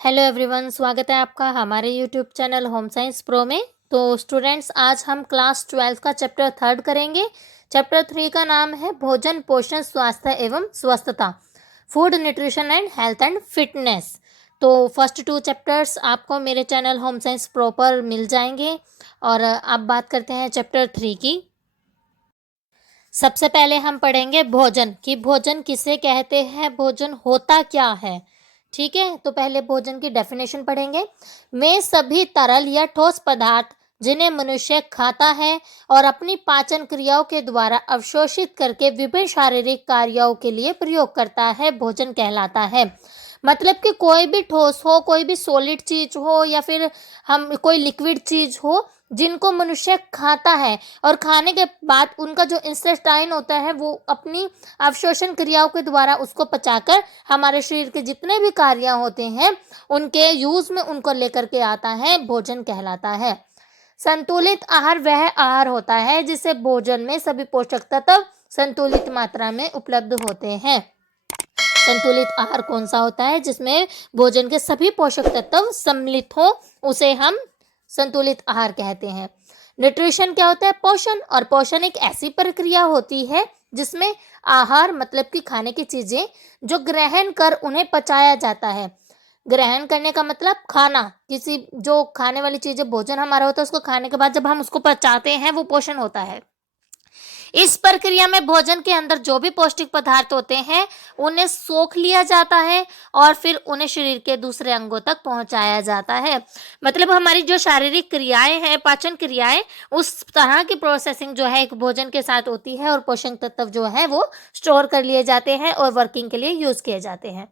Hello everyone, स्वागत है आपका हमारे YouTube channel home science pro में। तो स्टूडेंट्स, आज हम क्लास 12 का चैप्टर 3 करेंगे। चैप्टर 3 का नाम है भोजन, पोषण, स्वास्थ्य एवं स्वस्थता, food, nutrition and health and fitness. तो फर्स्ट 2 चैप्टर्स आपको मेरे चैनल होम साइंस प्रो पर मिल जाएंगे। और अब बात करते हैं चैप्टर 3 की। सबसे पहले हम पढ़ेंगे भोजन कि भोजन किसे कहते हैं, भोजन होता क्या है। ठीक है, तो पहले भोजन की डेफिनेशन पढ़ेंगे। वे सभी तरल या ठोस पदार्थ जिन्हें मनुष्य खाता है और अपनी पाचन क्रियाओं के द्वारा अवशोषित करके विभिन्न शारीरिक कार्यों के लिए प्रयोग करता है, भोजन कहलाता है। मतलब कि कोई भी ठोस हो, कोई भी सॉलिड चीज हो, या फिर हम कोई लिक्विड चीज हो जिनको मनुष्य खाता है और खाने के बाद उनका जो इंटेस्टाइन होता है वो अपनी अवशोषण क्रियाओं के द्वारा उसको पचाकर हमारे शरीर के जितने भी कार्य होते हैं उनके यूज में उनको लेकर के आता है, भोजन कहलाता है। संतुलित आहार वह आहार होता है जिसे भोजन में सभी पोषक तत्व संतुलित मात्रा में उपलब्ध होते हैं। संतुलित आहार कौन सा होता है? जिसमें भोजन के सभी पोषक तत्व सम्मिलित हो, उसे हम संतुलित आहार कहते हैं। न्यूट्रिशन क्या होता है? पोषण। और पोषण एक ऐसी प्रक्रिया होती है जिसमें आहार मतलब कि खाने की चीजें जो ग्रहण कर उन्हें पचाया जाता है। ग्रहण करने का मतलब खाना, किसी जो खाने वाली चीजें भोजन हमारा होता है उसको खाने के बाद जब हम उसको पचाते हैं वो पोषण होता है। इस प्रक्रिया में भोजन के अंदर जो भी पौष्टिक पदार्थ होते हैं उन्हें सोख लिया जाता है और फिर उन्हें शरीर के दूसरे अंगों तक पहुंचाया जाता है। मतलब हमारी जो शारीरिक क्रियाएं हैं, पाचन क्रियाएं, उस तरह की प्रोसेसिंग जो है एक भोजन के साथ होती है और पोषक तत्व जो है वो स्टोर कर लिए जाते हैं और वर्किंग के लिए यूज किए जाते हैं।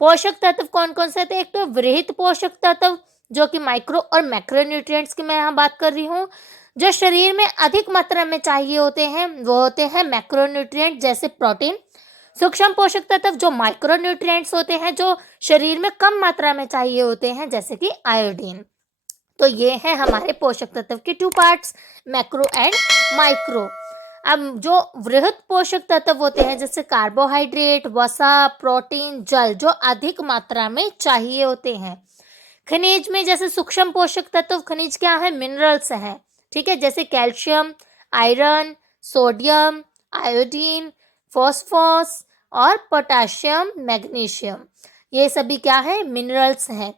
पोषक तत्व कौन कौन से थे? एक तो वृहत पोषक तत्व जो कि माइक्रो और मैक्रो न्यूट्रिएंट्स की मैं यहाँ बात कर रही हूँ। जो शरीर में अधिक मात्रा में चाहिए होते हैं वो होते हैं मैक्रो न्यूट्रिएंट जैसे प्रोटीन। सूक्ष्म पोषक तत्व जो माइक्रो न्यूट्रिएंट्स होते हैं जो शरीर में कम मात्रा में चाहिए होते हैं जैसे कि आयोडीन। तो ये है हमारे पोषक तत्व के 2 पार्ट्स, मैक्रो एंड माइक्रो। अब जो वृहत पोषक तत्व होते हैं जैसे कार्बोहाइड्रेट, वसा, प्रोटीन, जल जो अधिक मात्रा में चाहिए होते हैं। खनिज में जैसे सूक्ष्म पोषक तत्व, खनिज क्या है? मिनरल्स है। ठीक है, जैसे calcium, iron, sodium, iodine, phosphorus और पोटेशियम, मैग्नीशियम, ये सभी क्या है? मिनरल्स हैं।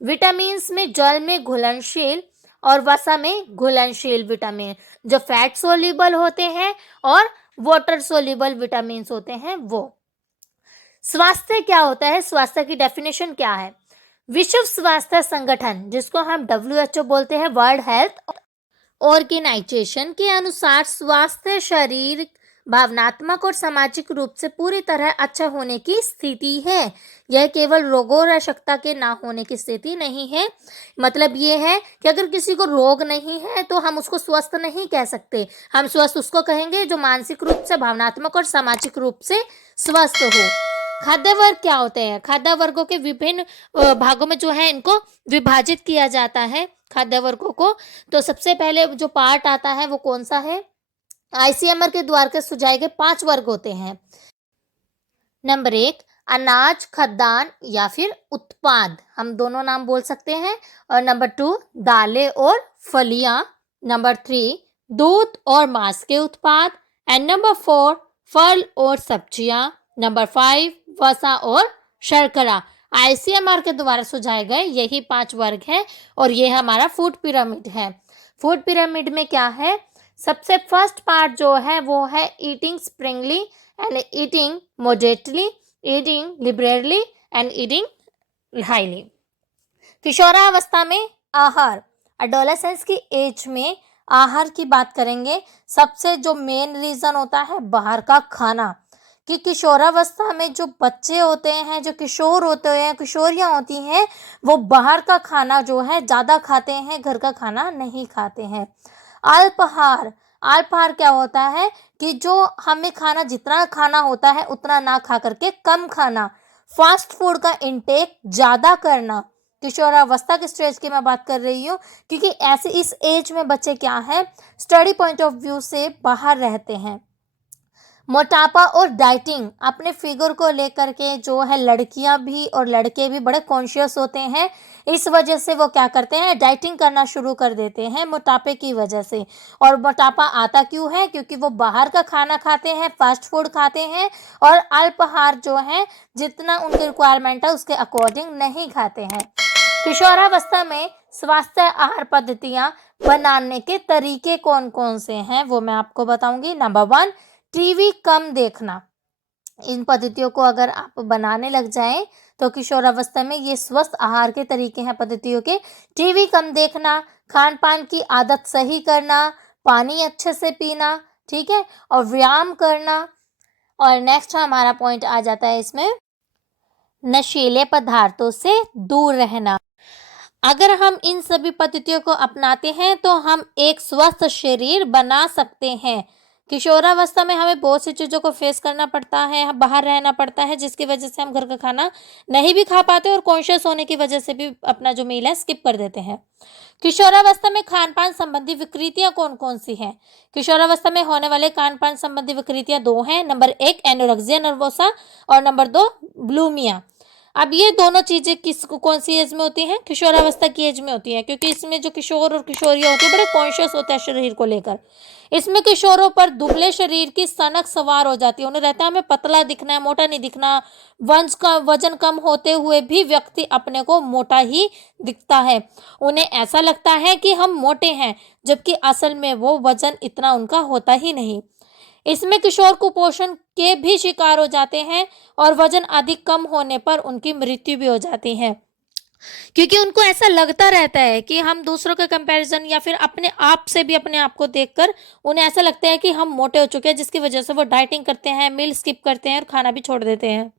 विटामिन्स में जल में घुलनशील और वसा में घुलनशील विटामिन जो फैट सोल्यूबल होते हैं और वाटर सोल्यूबल विटामिन होते हैं वो। स्वास्थ्य क्या होता है? स्वास्थ्य की डेफिनेशन क्या है? विश्व स्वास्थ्य संगठन जिसको हम WHO बोलते हैं, वर्ल्ड हेल्थ ऑर्गेनाइजेशन के अनुसार स्वास्थ्य शरीर, भावनात्मक और सामाजिक रूप से पूरी तरह अच्छा होने की स्थिति है। यह केवल रोगों और अशक्तता के ना होने की स्थिति नहीं है। मतलब ये है कि अगर किसी को रोग नहीं है तो हम उसको स्वस्थ नहीं कह सकते। हम स्वस्थ उसको कहेंगे जो मानसिक रूप से, भावनात्मक और सामाजिक रूप से स्वस्थ हो। खाद्य वर्ग क्या होते हैं? खाद्य वर्गों के विभिन्न भागों में जो है इनको विभाजित किया जाता है खाद्य वर्गों को। तो सबसे पहले जो पार्ट आता है वो कौन सा है? ICMR के द्वारा सुझाए गए 5 वर्ग होते हैं। नंबर 1 अनाज, खाद्यान्न या फिर उत्पाद, हम दोनों नाम बोल सकते हैं। और नंबर 2 दालें और फलियां। नंबर 3 दूध और मांस के उत्पाद। एंड नंबर 4 फल और सब्जियां। नंबर 5 वसा और शर्करा। ICMR के द्वारा सुझाए गए यही 5 वर्ग हैं और ये हमारा फूड पिरामिड है। फूड पिरामिड में क्या है? सबसे फर्स्ट पार्ट जो है वो है eating Sprüngli and eating moderately, eating liberally and eating highly. किशोरावस्था में आहार, एडोलेसेंस की एज में आहार की बात करेंगे। सबसे जो मेन रीजन होता है बाहर का खाना, कि किशोरावस्था में जो बच्चे होते हैं, जो किशोर होते हैं, किशोरियां होती हैं, वो बाहर का खाना जो है ज़्यादा खाते हैं, घर का खाना नहीं खाते हैं। अल्पाहार, अल्पाहार क्या होता है कि जो हमें खाना जितना खाना होता है उतना ना खा करके कम खाना, फास्ट फूड का इंटेक ज़्यादा करना। किशोरावस्था के स्टेज की मैं बात कर रही हूँ क्योंकि ऐसे इस एज में बच्चे क्या है, स्टडी पॉइंट ऑफ व्यू से बाहर रहते हैं। मोटापा और डाइटिंग, अपने फिगर को लेकर के जो है लड़कियां भी और लड़के भी बड़े कॉन्शियस होते हैं। इस वजह से वो क्या करते हैं, डाइटिंग करना शुरू कर देते हैं मोटापे की वजह से। और मोटापा आता क्यों है, क्योंकि वो बाहर का खाना खाते हैं, फास्ट फूड खाते हैं और अल्पाहार जो है जितना उनकी रिक्वायरमेंट है उसके अकॉर्डिंग नहीं खाते हैं। किशोरावस्था में स्वास्थ्य आहार पद्धतियां बनाने के तरीके कौन कौन से हैं वो मैं आपको बताऊंगी। नंबर 1, टीवी कम देखना। इन पद्धतियों को अगर आप बनाने लग जाएं तो किशोरावस्था में ये स्वस्थ आहार के तरीके हैं पद्धतियों के। टीवी कम देखना, खान पान की आदत सही करना, पानी अच्छे से पीना, ठीक है, और व्यायाम करना। और नेक्स्ट हमारा पॉइंट आ जाता है इसमें, नशीले पदार्थों से दूर रहना। अगर हम इन सभी पद्धतियों को अपनाते हैं तो हम एक स्वस्थ शरीर बना सकते हैं। किशोरावस्था में हमें बहुत सी चीज़ों को फेस करना पड़ता है, बाहर रहना पड़ता है, जिसकी वजह से हम घर का खाना नहीं भी खा पाते और कॉन्शियस होने की वजह से भी अपना जो मील है स्किप कर देते हैं। किशोरावस्था में खान पान संबंधी विकृतियां कौन कौन सी हैं? किशोरावस्था में होने वाले खान पान संबंधी विकृतियां दो हैं। नंबर 1 एनोरेक्सिया नर्वोसा और नंबर 2 बुलिमिया। अब ये दोनों चीजें कौन सी एज में होती हैं? किशोरावस्था की एज में होती हैं, क्योंकि इसमें जो किशोर और किशोरियां होती है बड़े कॉन्शियस होते हैं शरीर को लेकर। इसमें किशोरों पर दुबले शरीर की सनक सवार हो जाती है। उन्हें रहता है हमें पतला दिखना है, मोटा नहीं दिखना। वजन कम होते हुए भी व्यक्ति अपने को मोटा ही दिखता है। उन्हें ऐसा लगता है कि हम मोटे हैं, जबकि असल में वो वजन इतना उनका होता ही नहीं। इसमें किशोर कुपोषण के भी शिकार हो जाते हैं और वजन अधिक कम होने पर उनकी मृत्यु भी हो जाती है, क्योंकि उनको ऐसा लगता रहता है कि हम दूसरों के कंपैरिजन या फिर अपने आप से भी अपने आप को देखकर उन्हें ऐसा लगता है कि हम मोटे हो चुके हैं, जिसकी वजह से वो डाइटिंग करते हैं, मील स्किप करते हैं और खाना भी छोड़ देते हैं।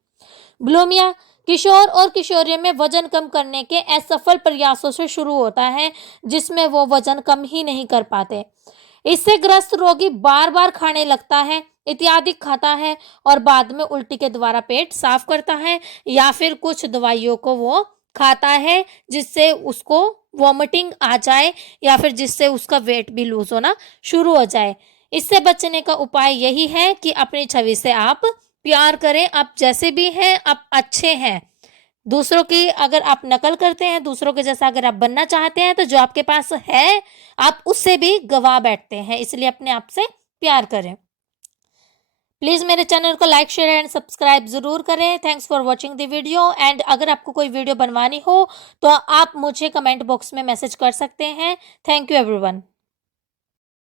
बुलिमिया किशोर और किशोरियों में वजन कम करने के असफल प्रयासों से शुरू होता है, जिसमें वो वजन कम ही नहीं कर पाते। इससे ग्रस्त रोगी बार बार खाने लगता है, इत्यादि खाता है और बाद में उल्टी के द्वारा पेट साफ करता है, या फिर कुछ दवाइयों को वो खाता है जिससे उसको वॉमिटिंग आ जाए या फिर जिससे उसका वेट भी लूज होना शुरू हो जाए। इससे बचने का उपाय यही है कि अपनी छवि से आप प्यार करें। आप जैसे भी हैं आप अच्छे हैं। दूसरों की अगर आप नकल करते हैं, दूसरों के जैसा अगर आप बनना चाहते हैं, तो जो आपके पास है आप उससे भी गवा बैठते हैं। इसलिए अपने आप से प्यार करें। प्लीज़ मेरे चैनल को लाइक शेयर एंड सब्सक्राइब ज़रूर करें। Thanks for watching the video. And अगर आपको कोई वीडियो बनवानी हो तो आप मुझे कमेंट बॉक्स में मैसेज कर सकते हैं। Thank you everyone.